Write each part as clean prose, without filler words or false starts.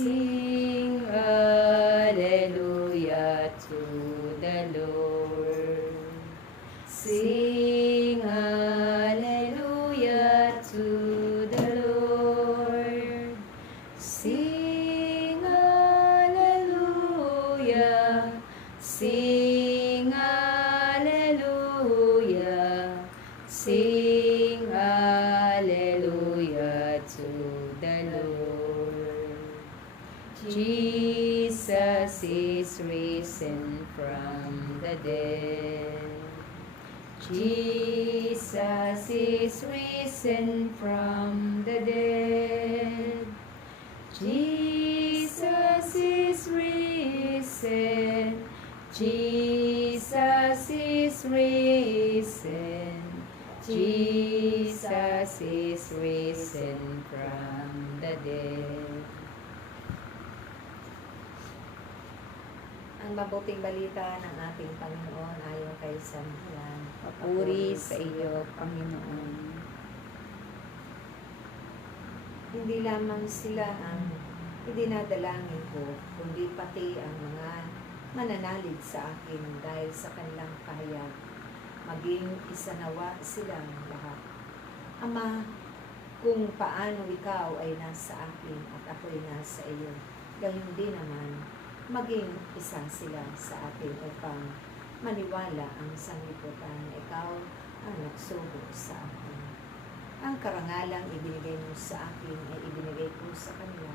Sing hallelujah to the Lord. Sing hallelujah to the Lord. Sing hallelujah. Sing hallelujah. Sing hallelujah to the Lord. Jesus is risen from the dead. Jesus is risen from the dead. Jesus is risen. Jesus is risen. Jesus is risen from the dead. Ang mabuting balita ng ating Panginoon ayon kay San Juan. Papuri sa iyo, Panginoon. Hindi lamang sila ang idinadalangin ko, kundi pati ang mga mananalig sa akin dahil sa kanilang pahayag. Maging isa nawa silang lahat. Ama, kung paano ikaw ay nasa akin at ako'y nasa iyo, gayon din naman, maging isa sila sa atin upang maniwala ang sanglibutan na ikaw ang nagsugo sa akin. Ang karangalang ibinigay mo sa akin ay ibinigay ko sa kanila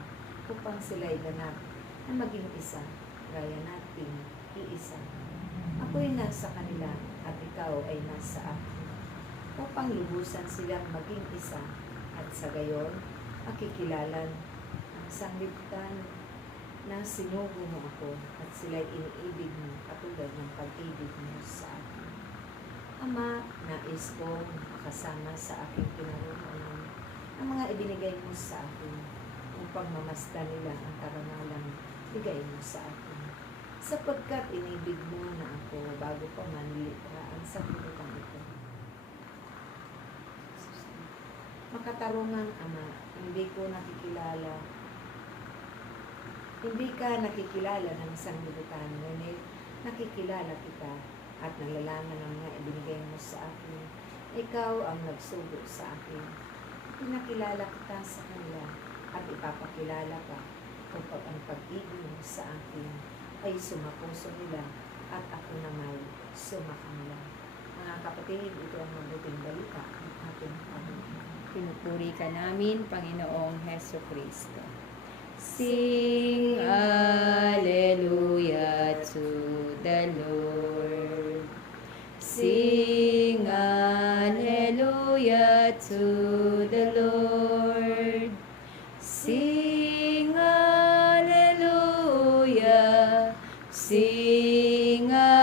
upang sila'y ganap na maging isa, gaya nating iisa. Ako'y nasa kanila at ikaw ay nasa akin, upang lubusan silang maging isa at sa gayon makikilalan ang sanglibutan na sinugo mo ako at sila'y iniibig mo katulad ng pag-ibig mo sa akin. Ama, nais kong makasama sa aking kinaroonan ang mga ibinigay mo sa akin upang mamasdan nila ang karangalang bigay mo sa akin. Sapagkat inibig mo na ako bago pa man nilikha ang sanglibutan ito. Makatarungang Ama, hindi ka nakikilala ng sanglibutan, ngunit nakikilala kita at nalalaman ng mga ibinigay mo sa akin. Ikaw ang nagsugo sa akin. Pinakilala kita sa kanila at ipapakilala ka upang ang pag-ibig mo sa akin ay sumapuso nila at ako naman sumakanila. Mga kapatid, ito ang mabuting balita ng ating Panginoon. Pinupuri ka namin, Panginoong Heso Kristo. Sing hallelujah to the Lord. Sing hallelujah to the Lord. Sing hallelujah. Sing hallelujah.